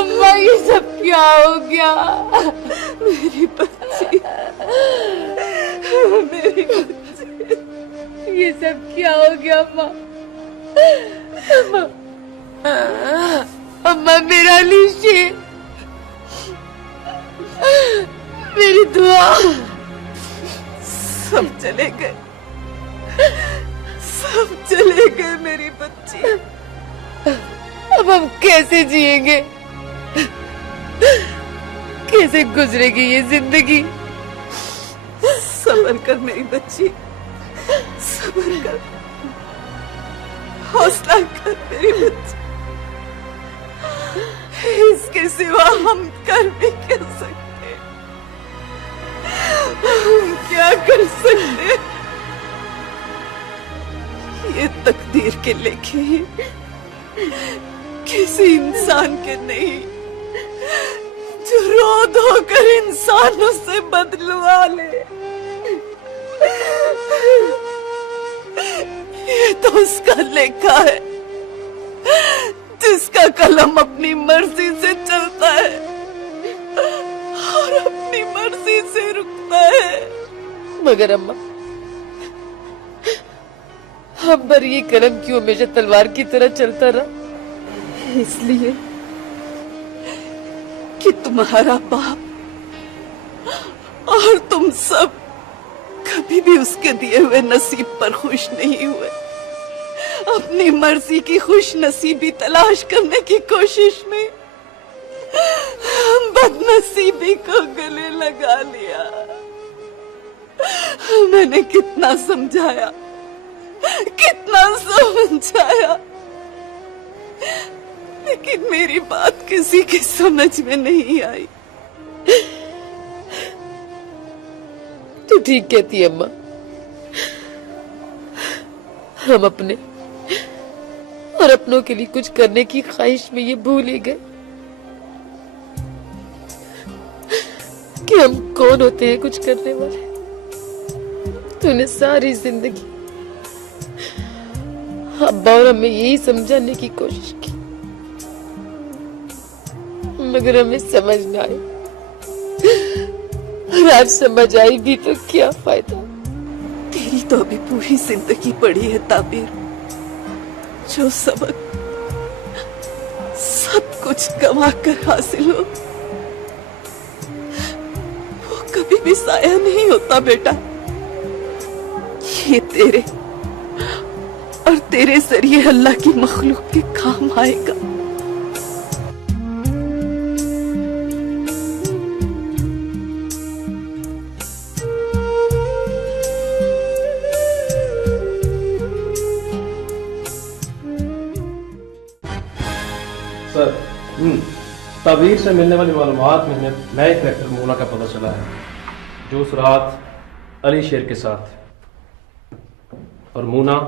अम्मा ये सब क्या हो गया? मेरी बच्ची, मेरी बच्ची, ये सब क्या हो गया अम्मा? अम्मा, अम्मा मेरा लीजिए, मेरी दुआ। सब चले गए, सब चले गए मेरी बच्ची। अब हम कैसे जिएंगे? कैसे गुजरेगी ये जिंदगी? सब्र कर मेरी बच्ची, सब्र कर, हौसला कर मेरी बच्ची। इसके सिवा हम कर भी क्या सकते? हम क्या कर सकते? ये तकदीर के लिखे किसी इंसान के नहीं, जो रो धोकर इंसानों से बदलवा ले। ये तो उसका लेखा है, जिसका कलम अपनी मर्जी से चलता है और अपनी मर्जी से रुकता है। मगर अम्मा, हम पर ये कलम क्यों हमेशा तलवार की तरह चलता रहा? इसलिए कि तुम्हारा बाप और तुम सब कभी भी उसके दिए हुए नसीब पर खुश नहीं हुए। अपनी मर्जी की खुश नसीबी तलाश करने की कोशिश में बदनसीबी को गले लगा लिया। मैंने कितना समझाया, कितना समझाया, लेकिन मेरी बात किसी की समझ में नहीं आई। तू ठीक कहती है अम्मा, हम अपने और अपनों के लिए कुछ करने की ख्वाहिश में ये भूल ही गए कि हम कौन होते हैं कुछ करने वाले। तूने सारी जिंदगी अब्बा और हमें यही समझाने की कोशिश की, मगर हमें समझ न आए। और आज समझ आई भी तो क्या फायदा? तेरी तो अभी पूरी जिंदगी पड़ी है ताबीर। जो सबक सब कुछ गंवा कर हासिल हो, वो कभी भी साया नहीं होता बेटा। ये तेरे और तेरे जरिए अल्लाह की मखलूक के काम आएगा। सर, ताबीर से मिलने वाली मालूमात में हमें नए करैक्टर मोना का पता चला है, जो उस रात अली शेर के साथ, और मोना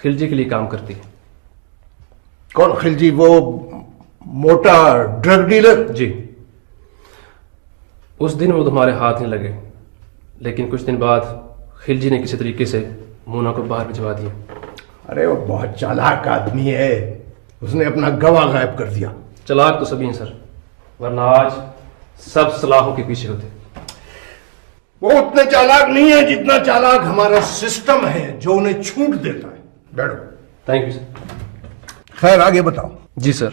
खिलजी के लिए काम करती है। कौन खिलजी? वो मोटा ड्रग डीलर? जी। उस दिन वो तुम्हारे हाथ नहीं लगे, लेकिन कुछ दिन बाद खिलजी ने किसी तरीके से मोना को बाहर भिजवा दिया। अरे वो बहुत चालाक आदमी है, उसने अपना गवाह गायब कर दिया। चालाक तो सभी हैं सर, वरना आज सब सलाहों के पीछे होते। वो उतने चालाक नहीं है जितना चालाक हमारा सिस्टम है, जो उन्हें छूट देता है। बैठो। Thank you sir. खैर आगे बताओ। जी सर,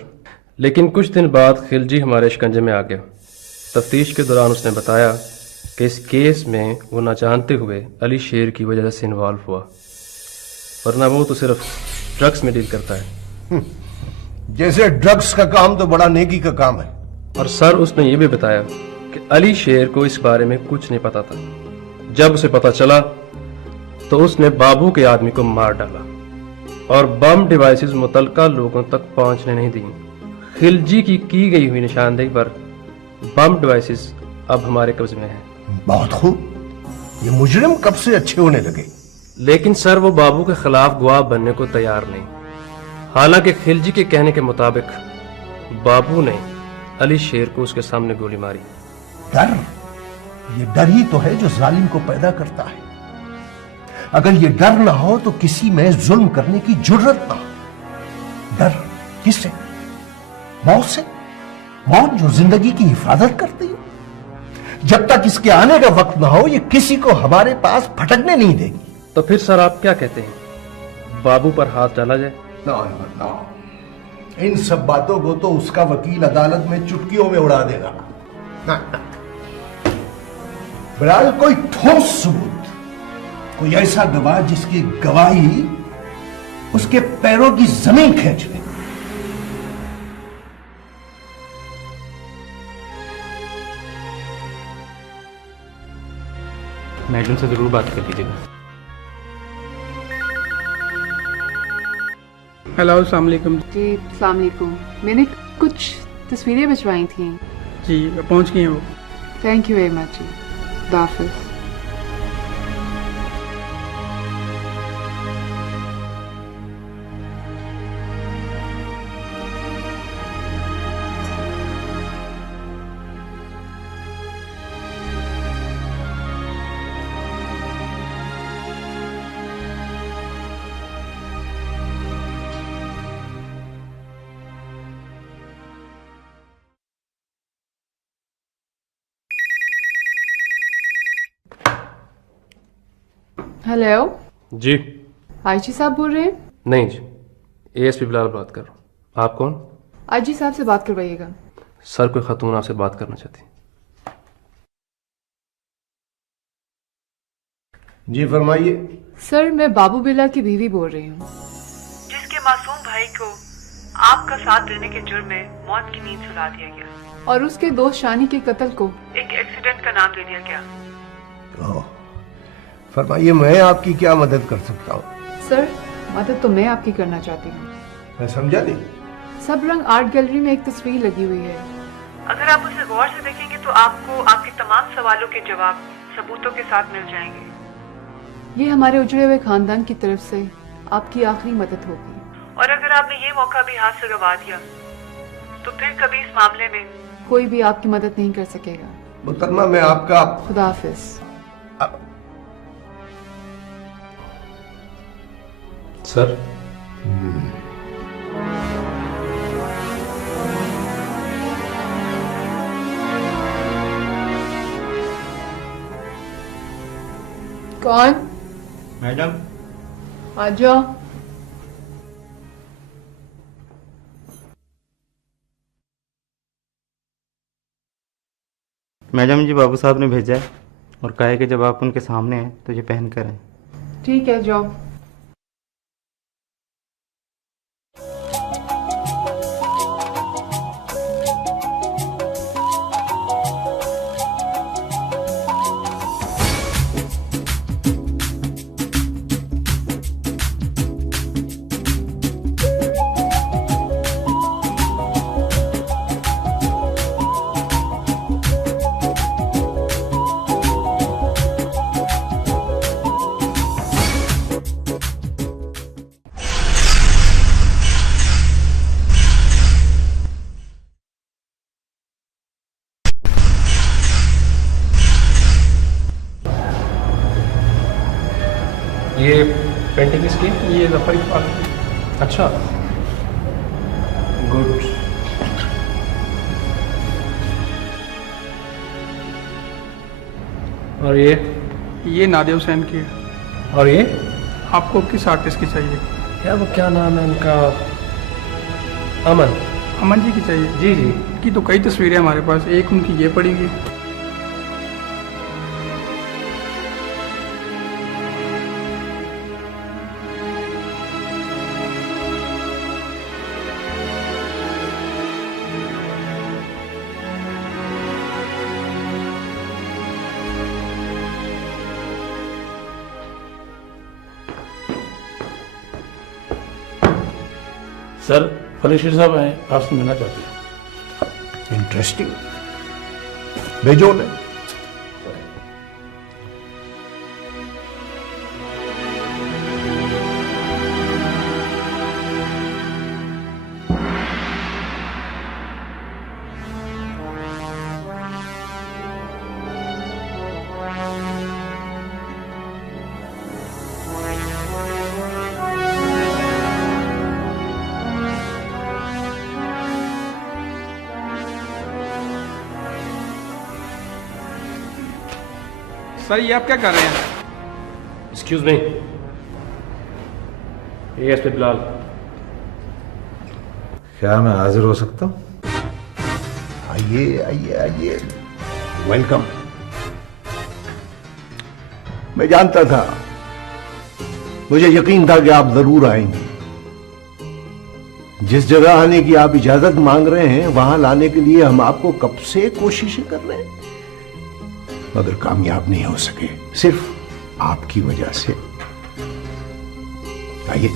लेकिन कुछ दिन बाद खिलजी हमारे शिकंजे में आ गया। तफ्तीश के दौरान उसने बताया कि इस केस में वो ना जानते हुए अली शेर की वजह से इन्वॉल्व हुआ, वरना वो तो सिर्फ ड्रग्स में डील करता है। जैसे ड्रग्स का काम तो बड़ा नेकी का काम है। और सर उसने ये भी बताया कि अली शेर को इस बारे में कुछ नहीं पता था। जब उसे पता चला तो उसने बाबू के आदमी को मार डाला और बम डिवाइसेस मुतलका लोगों तक पहुंचने नहीं दी। खिलजी की गई हुई निशानदेही पर बम डिवाइसेस अब हमारे कब्जे में हैं। बहुत खूब, ये मुजरिम कब से अच्छे होने लगे। लेकिन सर वो बाबू के खिलाफ गवाह बनने को तैयार नहीं। हालांकि खिलजी के कहने के मुताबिक बाबू ने अली शेर को उसके सामने गोली मारी। डर, ये डर ही तो है जो जालिम को पैदा करता है। अगर ये डर ना हो तो किसी में जुल्म करने की जुर्रत ना हो। डर किससे? मौत से? मौत जो जिंदगी की हिफाजत करती है। जब तक इसके आने का वक्त ना हो, ये किसी को हमारे पास फटकने नहीं देगी। तो फिर सर आप क्या कहते हैं, बाबू पर हाथ डाला जाए? ना ना, इन सब बातों को तो उसका वकील अदालत में चुटकियों में उड़ा देगा। ना, ना। बहरहाल कोई ठोस सबूत, कोई ऐसा गवाह जिसकी गवाही उसके पैरों की जमीन खींच ले। मैडम से जरूर बात कर लीजिएगा। हेलो, अस्सलाम वालेकुम। जी अस्सलाम वालेकुम। मैंने कुछ तस्वीरें भिजवाई थी। जी पहुंच गए हैं वो। थैंक यू वेरी मच जी। खुदा हाफिज़। हेलो, जी आईजी साहब बोल रहे हैं? नहीं जी, एएसपी बिलाल बात कर रहा हूँ। आप कौन? आईजी साहब से बात करवाइएगा। सर कोई खातून आपसे बात करना चाहती। जी फरमाइए। सर, मैं बाबू बिला की बीवी बोल रही हूँ। जिसके मासूम भाई को आपका साथ देने के जुर्म में मौत की नींद सुला दिया गया और उसके दोस्त शानी के कत्ल को एक एक्सीडेंट का नाम दे दिया गया। ओह, फरमाइए, मैं आपकी क्या मदद कर सकता हूँ? सर, मदद तो मैं आपकी करना चाहती हूँ। मैं समझा नहीं। सब रंग आर्ट गैलरी में एक तस्वीर लगी हुई है। अगर आप उसे गौर से देखेंगे तो आपको आपके तमाम सवालों के जवाब सबूतों के साथ मिल जाएंगे। ये हमारे उजड़े हुए खानदान की तरफ से आपकी आखिरी मदद होगी। और अगर आपने ये मौका भी हाथ से गवा दिया तो फिर कभी इस मामले में कोई भी आपकी मदद नहीं कर सकेगा। मुकदमा में आपका। खुदा हाफिज। सर कौन? मैडम, आ जाओ। मैडम जी बाबू साहब ने भेजा है और कहा है कि जब आप उनके सामने हैं तो ये पहन कर आए। ठीक है, जाओ। ये पेंटिंग किसकी? ये जफर इकबाल। अच्छा, गुड। और ये नादिया हुसैन की है। और ये आपको किस आर्टिस्ट की चाहिए? यार वो क्या नाम है उनका? अमन। अमन जी की चाहिए? जी जी। की तो कई तस्वीरें हमारे पास, एक उनकी ये पड़ेगी। सर, फलेश्वर साहब आए, आपसे मिलना चाहते हैं। इंटरेस्टिंग, भेजो उन्हें। सर ये आप क्या कर रहे हैं? Excuse me, ASP Bilal. क्या मैं हाजिर हो सकता हूँ? आइए आइए आइए, वेलकम। मैं जानता था, मुझे यकीन था कि आप जरूर आएंगे। जिस जगह आने की आप इजाजत मांग रहे हैं वहां लाने के लिए हम आपको कब से कोशिशें कर रहे हैं, मगर कामयाब नहीं हो सके, सिर्फ आपकी वजह से। आइए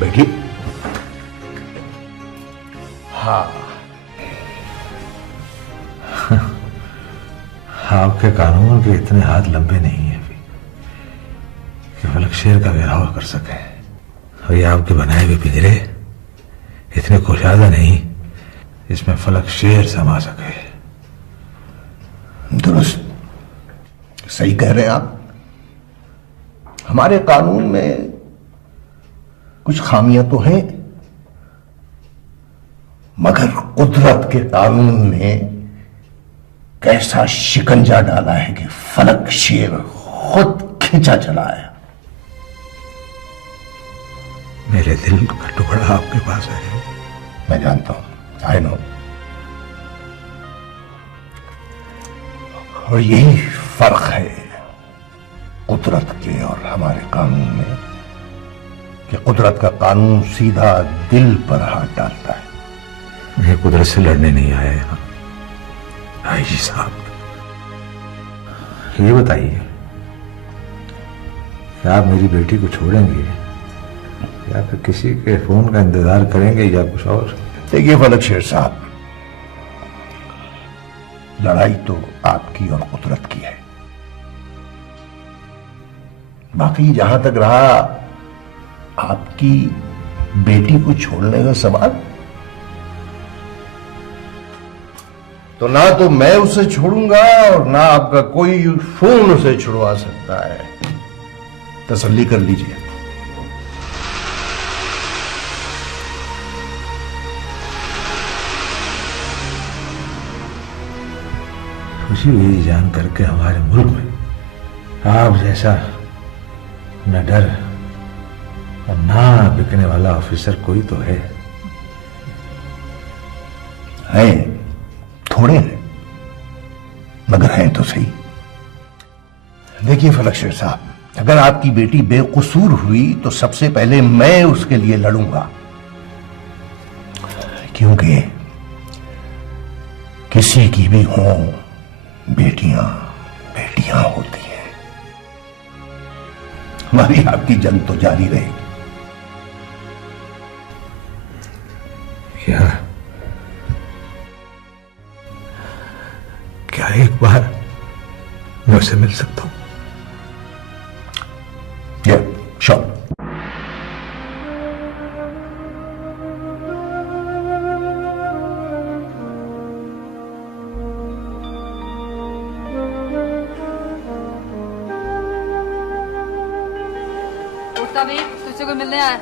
बैठिए। हाँ, आपके कानून के इतने हाथ लंबे नहीं है अभी कि फलक शेर का घेराव कर सके, और ये आपके बनाए हुए पिंजरे इतने कुशादा नहीं इसमें फलक शेर समा सके। दुरुस्त, सही कह रहे हैं आप। हमारे कानून में कुछ खामियां तो हैं, मगर कुदरत के कानून ने कैसा शिकंजा डाला है कि फलक शेर खुद खींचा चला आया। मेरे दिल का टुकड़ा आपके पास है। मैं जानता हूं, आई नो। और यही फर्क है कुदरत के और हमारे कानून में, कि कुदरत का कानून सीधा दिल पर हाथ डालता है। मैं कुदरत से लड़ने नहीं आया यहाँ। आईजी साहब, ये बताइए, क्या आप मेरी बेटी को छोड़ेंगे या फिर किसी के फोन का इंतजार करेंगे या कुछ और? देखिए फलक शेर साहब, लड़ाई तो आपकी और कुदरत की है। बाकी जहां तक रहा आपकी बेटी को छोड़ने का सवाल, तो ना तो मैं उसे छोड़ूंगा और ना आपका कोई फोन उसे छुड़वा सकता है। तसल्ली कर लीजिए। खुशी हुई जान करके हमारे मुल्क में आप जैसा न डर और ना बिकने वाला ऑफिसर कोई तो है। थोड़े हैं, मगर हैं तो सही। देखिए फलक शेर साहब, अगर आपकी बेटी बेकसूर हुई तो सबसे पहले मैं उसके लिए लड़ूंगा, क्योंकि किसी की भी हो बेटियां बेटियां होती हैं। हमारी आपकी जंग तो जारी रहेगी। क्या एक बार मैं उससे मिल सकता हूं? श्योर। तुझसे कोई मिलने आया।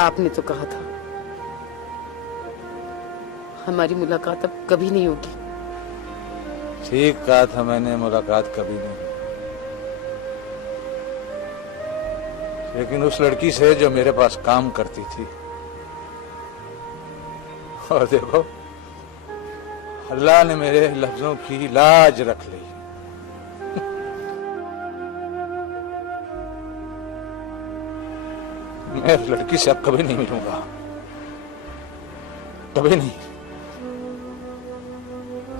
आपने तो कहा था हमारी मुलाकात अब कभी नहीं होगी। ठीक कहा था मैंने, मुलाकात कभी नहीं। लेकिन उस लड़की से जो मेरे पास काम करती थी, और देखो अल्लाह ने मेरे लफ्जों की लाज रख ली। मैं उस लड़की से अब कभी नहीं मिलूंगा, कभी नहीं।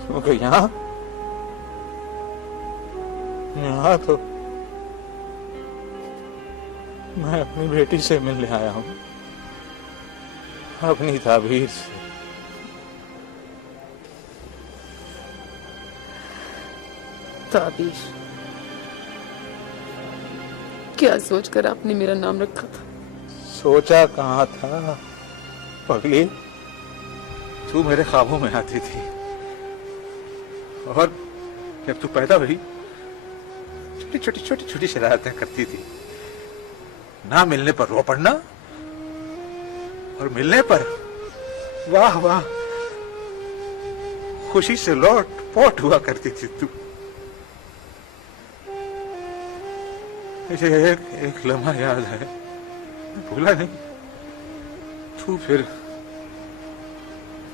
क्योंकि यहाँ मैं अपनी बेटी से मिलने आया हूँ, अपनी ताबीर से। ताबीर? क्या सोचकर आपने मेरा नाम रखा था? सोचा कहाँ था पगली, तू मेरे ख्वाबों में आती थी और जब तू पैदा हुई छोटी छोटी शरारतें करती थी। ना मिलने पर रो पड़ना और मिलने पर वाह वाह खुशी से लौट पोट हुआ करती थी तू। मुझे एक लम्हा याद है, भूला नहीं। तू फिर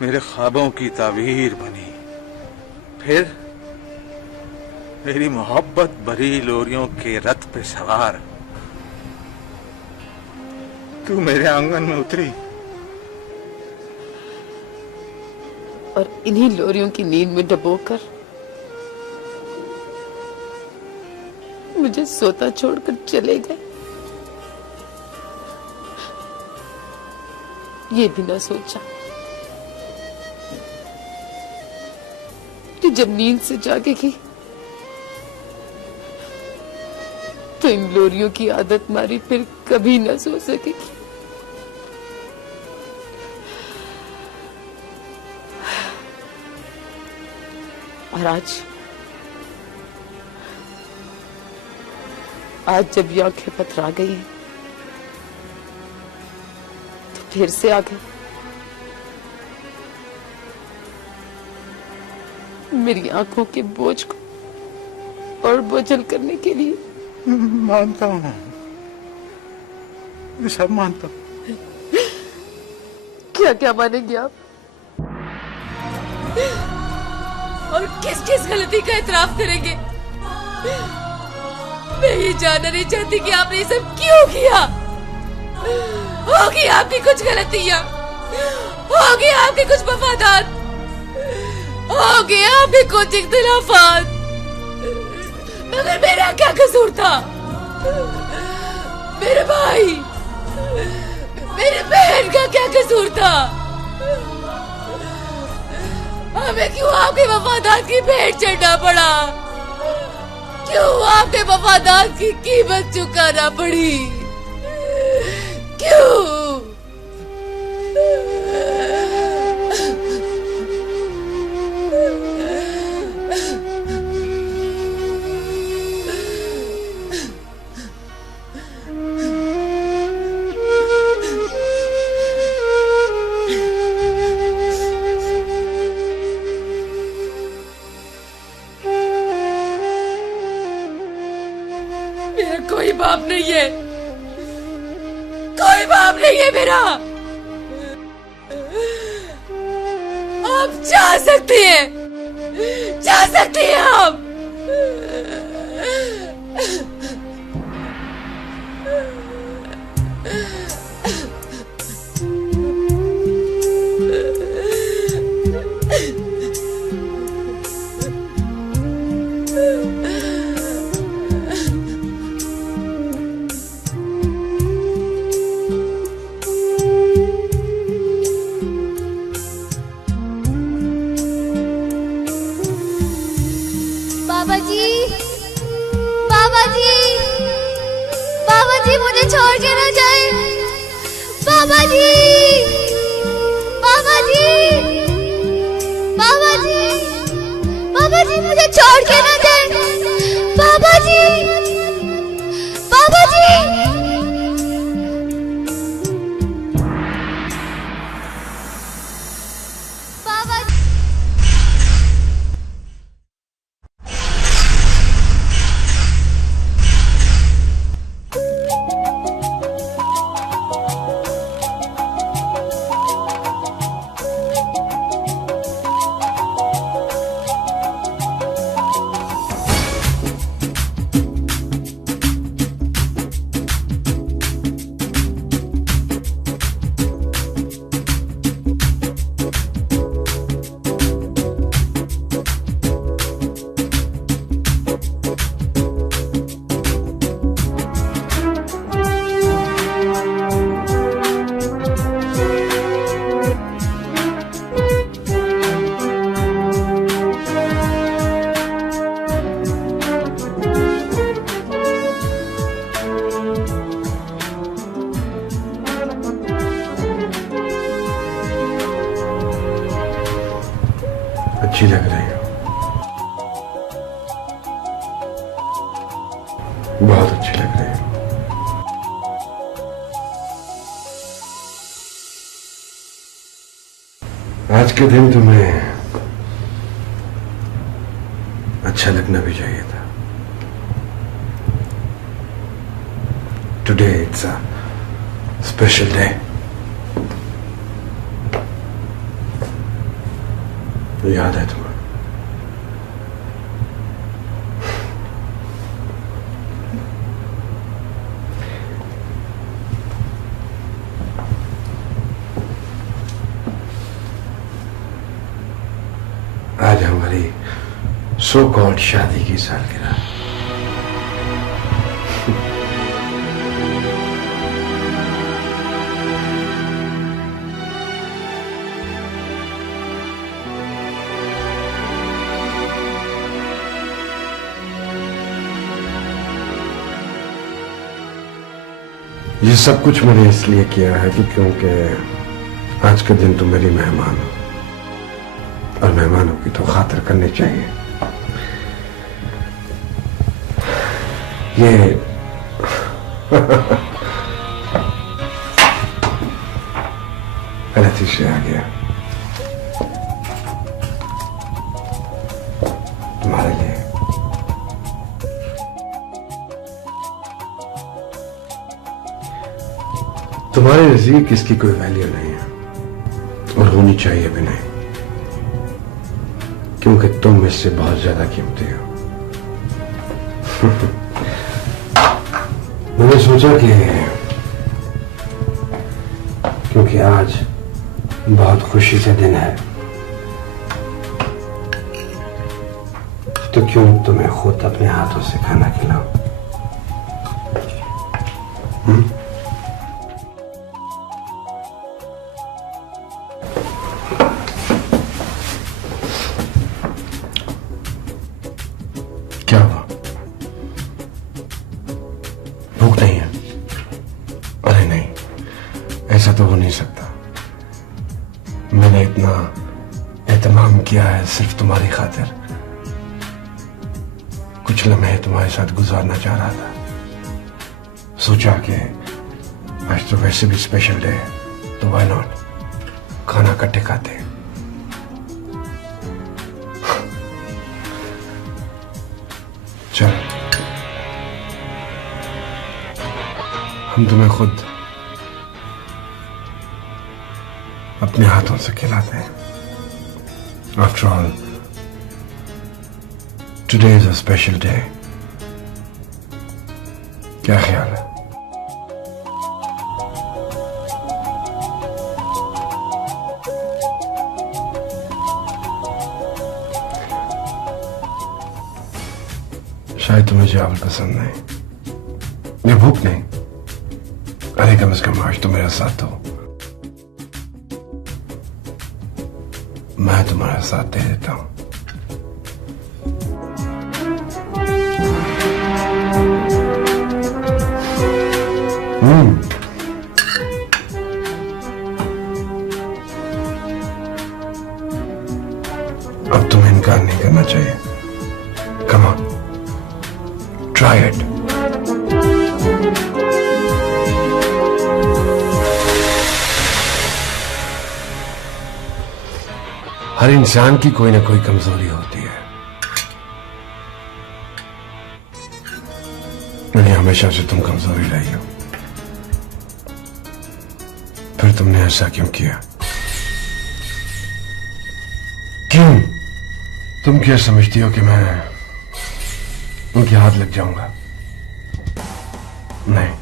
मेरे ख्वाबों की ताबीर बनी, फिर मेरी मोहब्बत भरी लोरियों के रथ पे सवार तू मेरे आंगन में उतरी और इन्हीं लोरियों की नींद में डुबोकर मुझे सोता छोड़कर चले गए। ये भी ना सोचा कि जब नींद से जागेगी तो इन लोरियों की आदत मारी फिर कभी ना सो सकेगी। और आज जब ये आंखें पथरा गई हैं, तो फिर से आ गई मेरी आंखों के बोझ को और बोझल करने के लिए। मानता हूँ, मैं सब मानता हूँ। क्या क्या मानेंगे आप? और किस किस गलती का इतराफ करेंगे? मैं ये जानना नहीं चाहती कि आपने ये सब क्यों किया। होगी आपकी कुछ गलतियां, होगी आपके कुछ मफादात, होगी आपके कुछ इख्तिलाफात, मगर मेरा क्या कसूर था? मेरे भाई, मेरी बहन का क्या कसूर था? हमें क्यों आपके वफादात की भेंट चढ़ना पड़ा? क्यों आपके वफादात की कीमत चुकाना पड़ी? क्यों? मेरा कोई बाप नहीं है, कोई बाप नहीं है मेरा। आप जा सकती हैं, जा सकती हैं आप। बाबा जी, बाबा जी, बाबा जी मुझे छोड़ के ना जाए। बाबा जी, बाबा जी, बाबा जी, बाबा जी मुझे छोड़ के ना जाए। बाबा जी, बाबा जी। बाबा जी। बहुत अच्छी लग रही है। आज के दिन तुम्हें अच्छा लगना भी चाहिए था। Today it's a special day. याद है तुम्हें? आज हमारी सो कॉल्ड शादी की सालगिरह। ये सब कुछ मैंने इसलिए किया है कि क्योंकि आज के दिन तुम मेरी मेहमान हो और मेहमानों की तो खातिर करनी चाहिए। ये गलती से आ गया तुम्हारे लिए। तुम्हारे नजदीक इसकी कोई वैल्यू नहीं है और होनी चाहिए भी नहीं, क्योंकि तुम इससे बहुत ज्यादा कीमती हो। मैंने सोचा कि क्योंकि आज बहुत खुशी का दिन है तो क्यों तुम्हें खुद अपने हाथों से खाना खिलाऊं। क्या हुआ? भूख नहीं है? अरे नहीं, ऐसा तो हो नहीं सकता। मैंने इतना एहतमाम किया है सिर्फ तुम्हारी खातिर। कुछ लम्हे तुम्हारे साथ गुजारना चाह रहा था। सोचा कि आज तो वैसे भी स्पेशल डे है, तो व्हाई नॉट खाना इकट्ठे खाते हैं। चल, हम तुम्हें खुद अपने हाथों से खिलाते हैं। After all, today is a special day. क्या ख्याल है? शायद तुम्हें चावल पसंद नहीं, ये भूख नहीं। अरे कम से कम आज तो मेरे साथ हो, मैं तुम्हारा साथ दे देता हूं। अब तुम्हें इनकार नहीं करना चाहिए। Come on, try it. हर इंसान की कोई ना कोई कमजोरी होती है। मैंने हमेशा से तुम कमजोरी रही हो, फिर तुमने ऐसा क्यों किया? क्यों? तुम क्या समझती हो कि मैं उनके हाथ लग जाऊंगा? नहीं,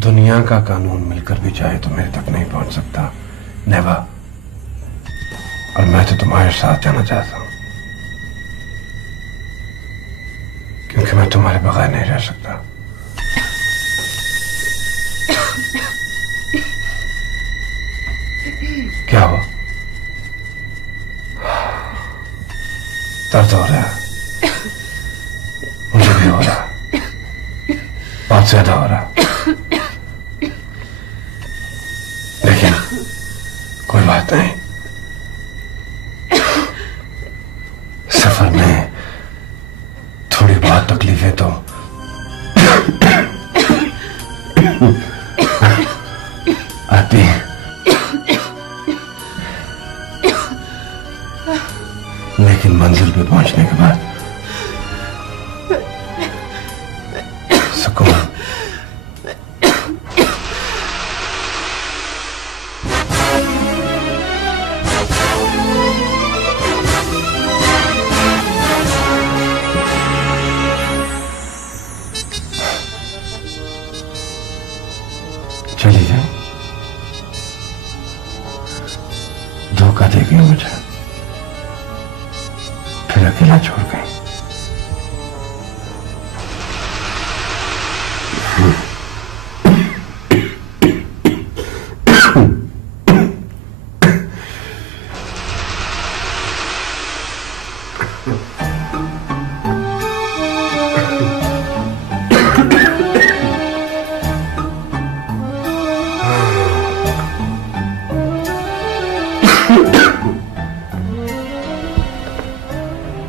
दुनिया का कानून मिलकर भी चाहे तो मेरे तक नहीं पहुंच सकता। नेवर। और मैं तो तुम्हारे साथ जाना चाहता हूं, क्योंकि मैं तुम्हारे बगैर नहीं रह सकता। क्या हुआ? दर्द हो रहा है? मुझे भी हो रहा, बहुत ज्यादा हो रहा, लेकिन कोई बात नहीं। सफर में थोड़ी बात बहुत तकलीफ है तो आती है, लेकिन मंजिल पे पहुंचने के बाद सुकून। चली जाए, धोखा दे गई मुझे, फिर अकेला छोड़ गई।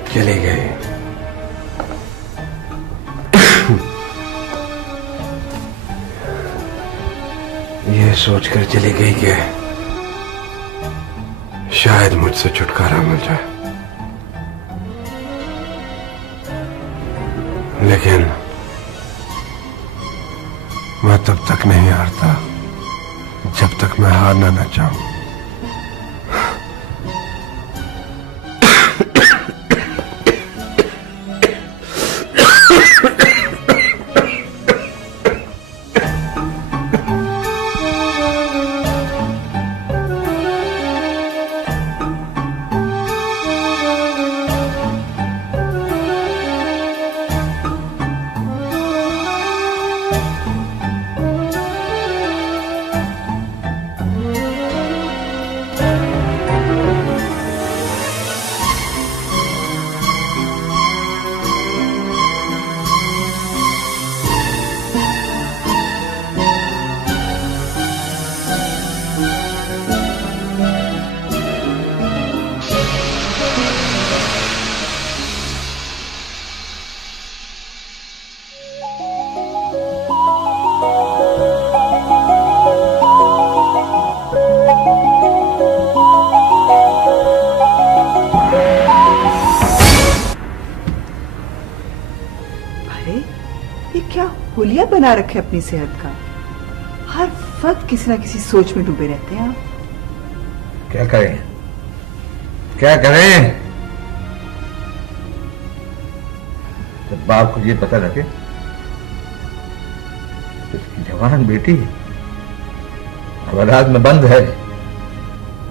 चली गई। ये सोचकर चली गई कि शायद मुझसे छुटकारा मिल जाए, लेकिन मैं तब तक नहीं हारता जब तक मैं हारना न चाहूं। हुलिया बना रखे अपनी सेहत का, हर वक्त किसी ना किसी सोच में डूबे रहते हैं आप। क्या करें, क्या करें? जब बाप को ये पता लगे तो उसकी जवान बेटी औलाद में बंद है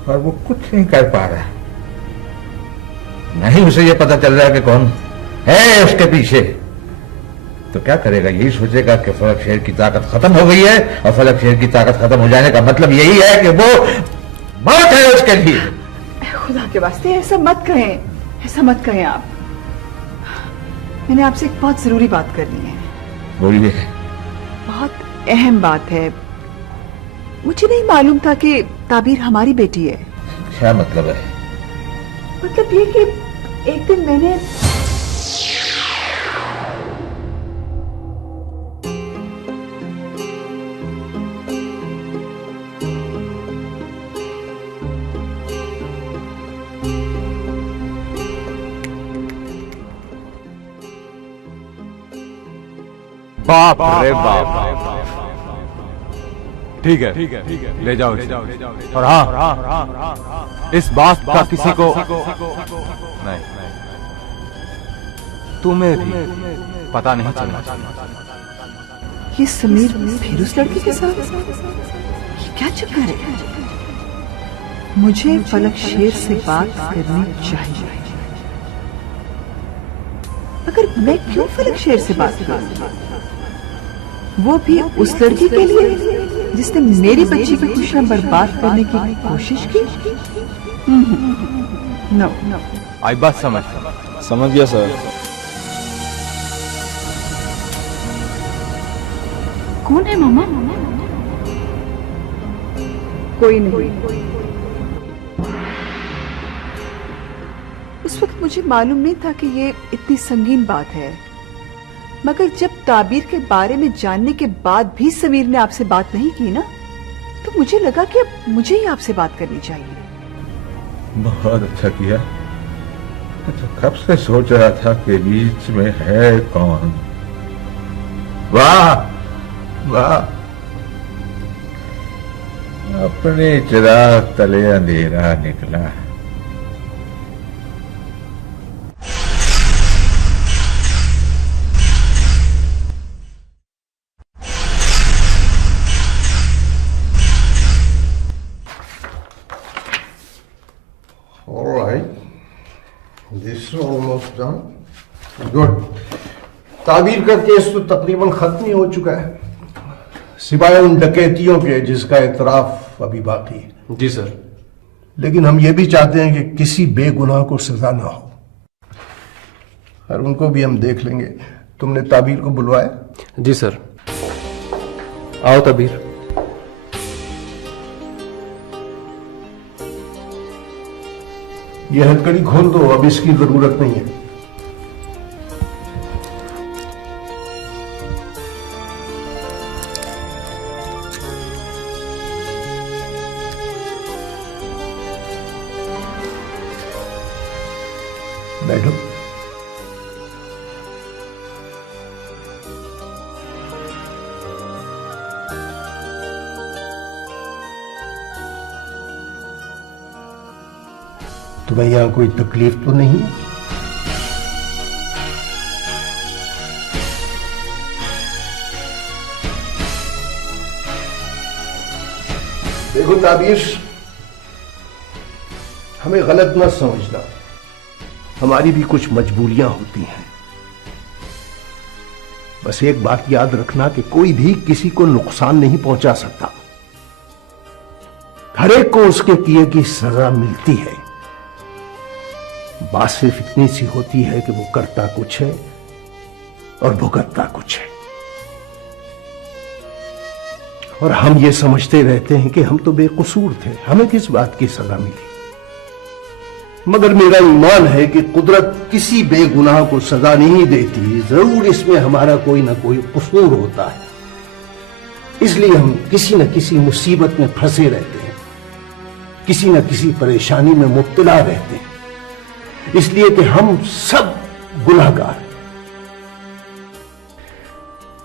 और वो कुछ नहीं कर पा रहा, नहीं उसे ये पता चल रहा है कि कौन है उसके पीछे, तो क्या करेगा? यही सोचेगा कि फलक शेर की ताकत खत्म हो गई है, और फलक शेर की ताकत खत्म हो जाने का मतलब यही है कि वो मौत है उसके लिए। खुदा के वास्ते ऐसा मत कहें, ऐसा मत कहें आप। मैंने आपसे एक बहुत जरूरी बात करनी है। बोलिए। बहुत अहम बात है। मुझे नहीं मालूम था कि ताबीर हमारी बेटी है। क्या मतलब है? मतलब ये कि एक दिन मैंने बाप रे बाप। ठीक है, ले जाओ, और हाँ, इस बात का किसी को नहीं, तुम्हें भी पता नहीं चलना चाहिए। ये समीर फिर उस लड़की के साथ, ये क्या चक्कर है? मुझे फलक शेर से बात करनी चाहिए। मगर मैं क्यों फलक शेर से बात करूं? वो भी उस लड़की के लिए जिसने मेरी बच्ची की खुशियां बर्बाद करने की कोशिश की। नो, आई बात समझ गया सर। कौन है मामा? कोई नहीं। उस वक्त मुझे मालूम नहीं था कि ये इतनी संगीन बात है। मगर जब ताबीर के बारे में जानने के बाद भी समीर ने आपसे बात नहीं की ना, तो मुझे लगा कि अब मुझे ही आपसे बात करनी चाहिए। बहुत अच्छा किया। तो कब से सोच रहा था कि बीच में है कौन। वाह वाह, अपने चिराग तले अंधेरा निकला। All right, this is almost done. Good. ताबीर का केस तो तकरीबन खत्म ही हो चुका है, सिवाय उन डकैतियों के जिसका इतराफ अभी बाकी है। जी सर। लेकिन हम ये भी चाहते हैं कि किसी बेगुनाह को सजा ना हो, और उनको भी हम देख लेंगे। तुमने ताबीर को बुलवाया? जी सर। आओ ताबीर। यह हथकड़ी खोल दो, अब इसकी जरूरत नहीं है। बैठो। तुम्हें यहां कोई तकलीफ तो नहीं है? देखो ताबीर, हमें गलत मत समझना, हमारी भी कुछ मजबूरियां होती हैं। बस एक बात याद रखना कि कोई भी किसी को नुकसान नहीं पहुंचा सकता। हर एक को उसके किए की सजा मिलती है। बात सिर्फ इतनी सी होती है कि वो करता कुछ है और भुगतता कुछ है, और हम ये समझते रहते हैं कि हम तो बेकसूर थे, हमें किस बात की सजा मिली। मगर मेरा ईमान है कि कुदरत किसी बेगुनाह को सजा नहीं देती, जरूर इसमें हमारा कोई ना कोई कसूर होता है। इसलिए हम किसी न किसी मुसीबत में फंसे रहते हैं, किसी न किसी परेशानी में मुब्तला रहते हैं, इसलिए कि हम सब गुनाहगार हैं।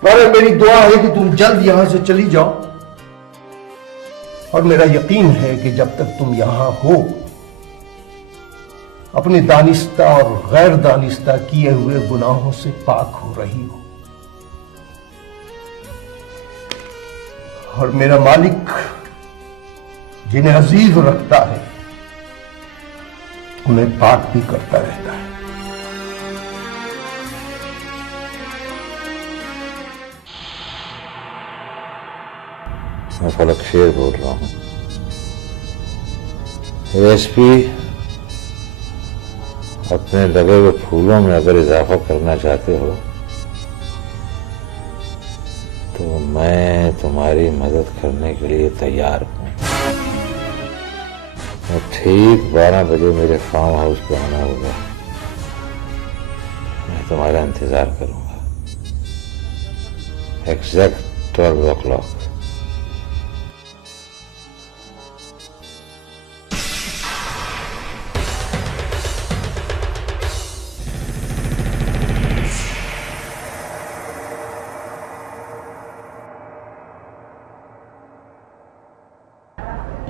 और मेरी दुआ है कि तुम जल्द यहां से चली जाओ, और मेरा यकीन है कि जब तक तुम यहां हो अपने दानिस्ता और गैर दानिस्ता किए हुए गुनाहों से पाक हो रही हो। और मेरा मालिक जिन्हें अजीज रखता है उन्हें पाक भी करता रहता है। मैं फलक शेर बोल रहा हूं। एएसपी अपने लगे हुए फूलों में अगर इजाफा करना चाहते हो तो मैं तुम्हारी मदद करने के लिए तैयार हूं। मैं ठीक 12 बजे मेरे फार्म हाउस पे आना होगा। मैं तुम्हारा इंतजार करूंगा। Exact 12 o'clock।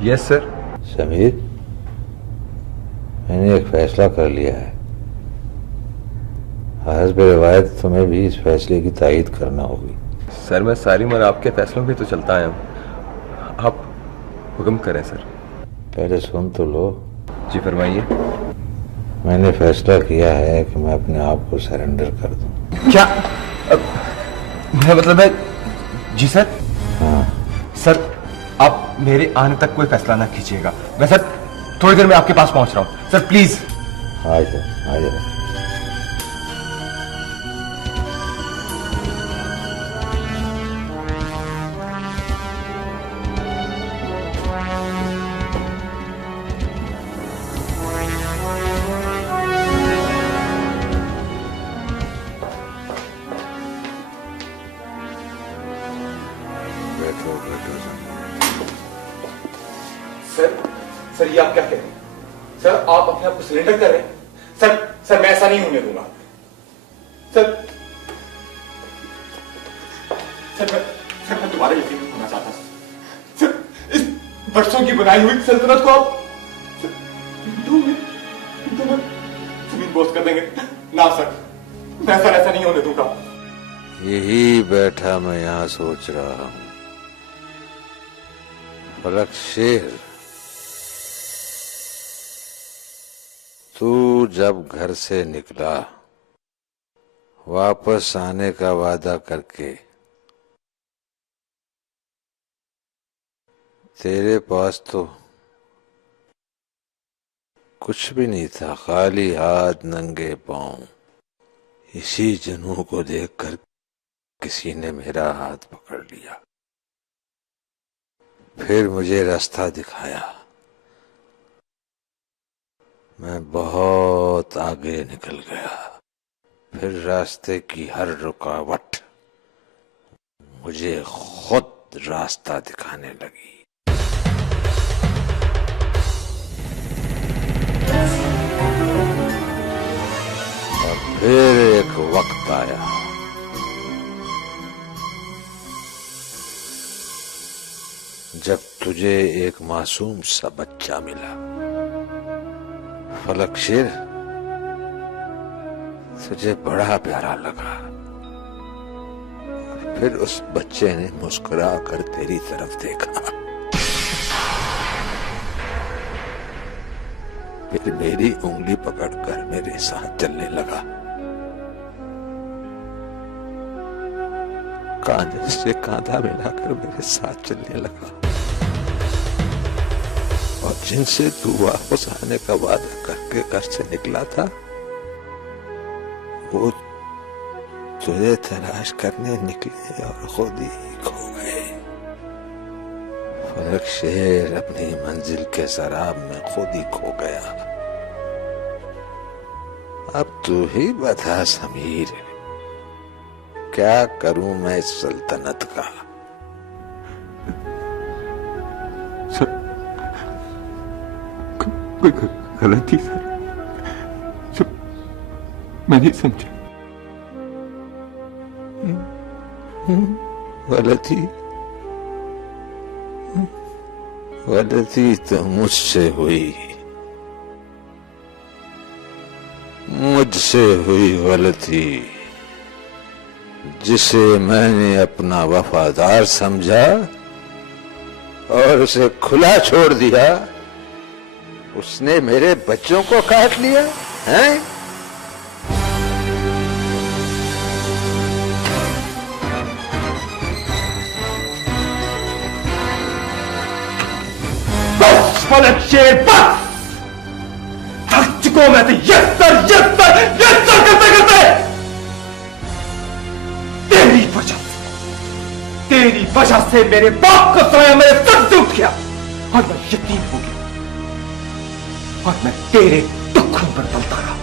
Yes sir. Sameer, मैंने एक फैसला कर लिया है। हस्ब रिवायत तुम्हें भी इस फैसले की तायीद करना होगी। सर मैं सारी उम्र आपके फैसलों पे तो चलता आया हूँ, आप हुक्म करें सर। पहले सुन तो लो। जी फरमाइए। मैंने फैसला किया है कि मैं अपने आप को सरेंडर कर दूं। क्या मतलब है? जी सर। हाँ सर, आप मेरे आने तक कोई फैसला ना कीजिएगा। मैं सर थोड़ी देर में आपके पास पहुंच रहा हूं सर, प्लीज। आ जाओ। ये आप क्या कह रहे हैं सर? आप अपने आप को सरेंडर कर रहे हैं? सर मैं ऐसा नहीं होने दूंगा सर। मैं दोबारा यकीन नहीं होना चाहता सर। इस बरसों की बनाई हुई सल्तनत को आप जमीन बोझ कर देंगे? ना सर, मैं सर ऐसा नहीं होने दूंगा। यही बैठा मैं यहां सोच रहा हूं, फलक शेर, तू जब घर से निकला वापस आने का वादा करके, तेरे पास तो कुछ भी नहीं था, खाली हाथ नंगे पांव। इसी जनू को देखकर किसी ने मेरा हाथ पकड़ लिया, फिर मुझे रास्ता दिखाया। मैं बहुत आगे निकल गया, फिर रास्ते की हर रुकावट मुझे खुद रास्ता दिखाने लगी। और फिर एक वक्त आया जब तुझे एक मासूम सा बच्चा मिला। फलक शेर, तुझे बड़ा प्यारा लगा। फिर उस बच्चे ने मुस्कुरा कर तेरी तरफ देखा, फिर मेरी उंगली पकड़कर मेरे साथ चलने लगा। कांधे से कांधा मिलाकर मेरे साथ चलने लगा। और जिनसे तू वापस आने का वादा करके घर से निकला था, वो तुझे तलाश करने निकले और खुद ही खो गए। फलक शेर अपनी मंजिल के शराब में खुद ही खो गया। अब तू ही बता समीर, क्या करूं मैं इस सल्तनत का? कोई गलती सर, मैं नहीं समझा। गलती तो मुझसे हुई, मुझसे हुई गलती, जिसे मैंने अपना वफादार समझा और उसे खुला छोड़ दिया। उसने मेरे बच्चों को काट लिया है। बस फलक शेर, बस थक चुका मैं तो यस सर करते करते। तेरी वजह से मेरे बाप का साया मेरे सर से उठ गया और मैं यतीम हो गया, और मैं तेरे टुकड़ों पर पलता रहा।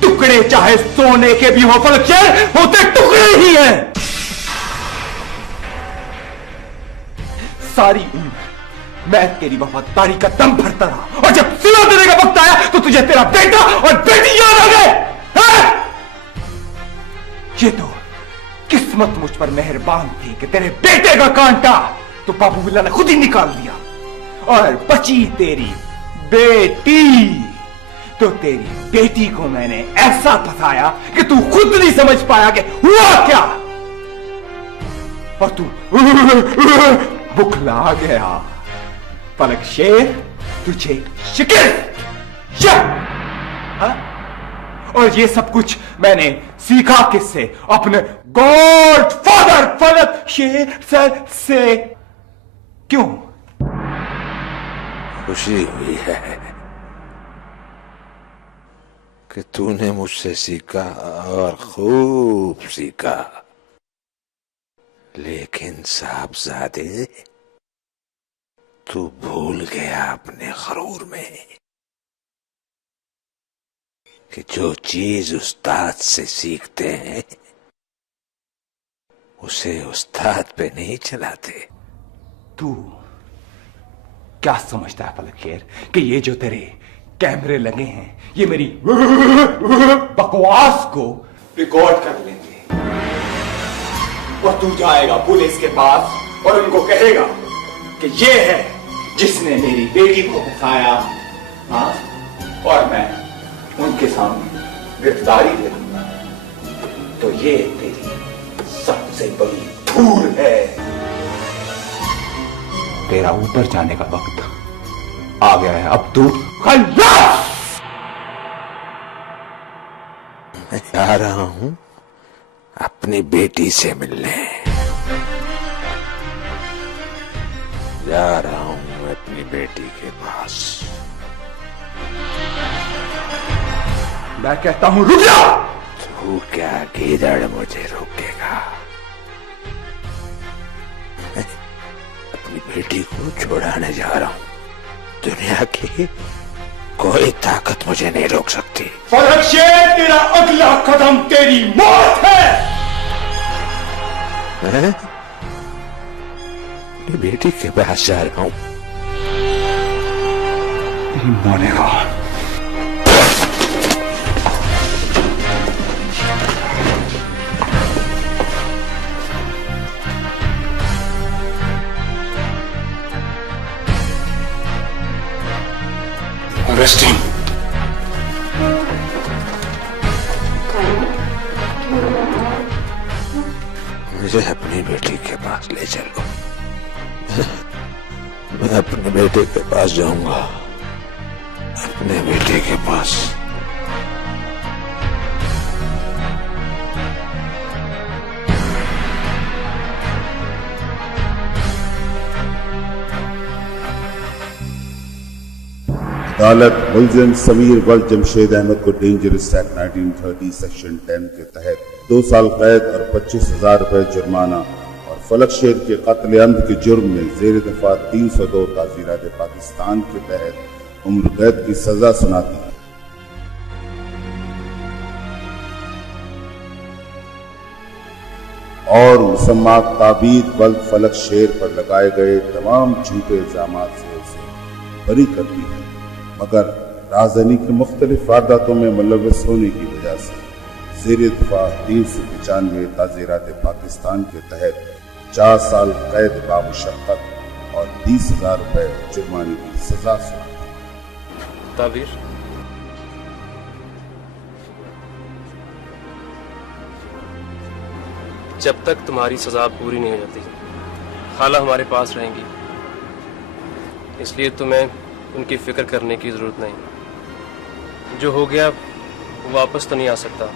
टुकड़े चाहे सोने के भी हो फलक शेर, होते टुकड़े ही हैं। सारी उम्र मैं तेरी वफादारी का दम भरता रहा, और जब सिला देने का वक्त आया तो तुझे तेरा बेटा और बेटी याद आ गए। ये तो किस्मत मुझ पर मेहरबान थी कि तेरे बेटे का कांटा तो बाबू बिल्ला ने खुद ही निकाल दिया, और बची तेरी बेटी। तो तेरी बेटी को मैंने ऐसा फंसाया कि तू खुद नहीं समझ पाया कि हुआ क्या, और तू बुखला गया। फलक शेर, तुझे शिकस्त। और ये सब कुछ मैंने सीखा किससे? अपने गॉड फादर फलक शेर सर से। क्यों? खुशी हुई है कि तूने मुझसे सीखा, और खूब सीखा। लेकिन साहबजादे, तू भूल गया अपने गरूर में कि जो चीज उस्ताद से सीखते हैं उसे उस्ताद पे नहीं चलाते। तू क्या समझता है फलक शेर कि ये जो तेरे कैमरे लगे हैं ये मेरी बकवास को रिकॉर्ड कर लेंगे और तू जाएगा पुलिस के पास और उनको कहेगा कि ये है जिसने मेरी बेटी को फंसाया, हाँ, और मैं उनके सामने गिरफ्तारी दे दूंगा। तो ये तेरी सबसे बड़ी भूल है। तेरा ऊपर जाने का वक्त आ गया है, अब तू खल्लास। मैं जा रहा हूं अपनी बेटी से मिलने, जा रहा हूं मैं अपनी बेटी के पास। मैं कहता हूं रुक जा। तू क्या गीदड़ मुझे रोकेगा? मैं अपनी बेटी को छुड़ाने जा रहा हूं। दुनिया की कोई ताकत मुझे नहीं रोक सकती। फलक शेर, तेरा अगला कदम तेरी मौत है। मैं अपनी बेटी के पास जा रहा हूं। तेरी मौने का Arresting. मुझे अपनी बेटी के पास ले चलो। मैं अपने बेटे के पास जाऊंगा, अपने बेटे के पास। अदालत मुलजिम समीर वल्द जमशेद अहमद को डेंजरस एक्ट 1930 सेक्शन 10 के तहत 2 साल कैद और 25,000 रुपए जुर्माना और फलक शेर के कत्ल अम्द के जुर्म में जेर दफा 302 ताज़ीरात पाकिस्तान के तहत उम्र कैद की सजा सुनाती है। और मुसम्मा ताबीर वल्द फलक शेर पर लगाए गए तमाम झूठे इल्जामात से उसे बरी करती है, मगर राजधानी के मुख्तलिफ वारदातों में मुलव्वस होने की वजह से ज़ेर दफा 395 ताज़ीरात पाकिस्तान के तहत 4 साल कैद बामुशक्कत और 20,000 रुपए जुर्माने की सजा सुनाई। ताबीर, जब तक तुम्हारी सजा पूरी नहीं हो जाती खाला हमारे पास रहेंगी, इसलिए तुम्हें उनकी फिक्र करने की जरूरत नहीं। जो हो गया वो वापस तो नहीं आ सकता,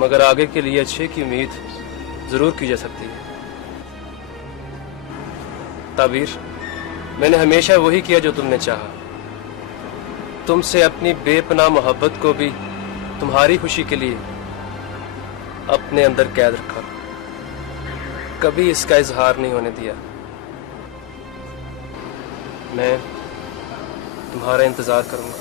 मगर आगे के लिए अच्छे की उम्मीद जरूर की जा सकती है। ताबीर, मैंने हमेशा वही किया जो तुमने चाहा। तुमसे अपनी बेपनाह मोहब्बत को भी तुम्हारी खुशी के लिए अपने अंदर कैद रखा, कभी इसका इजहार नहीं होने दिया। मैं तुम्हारा इंतजार करूंगा।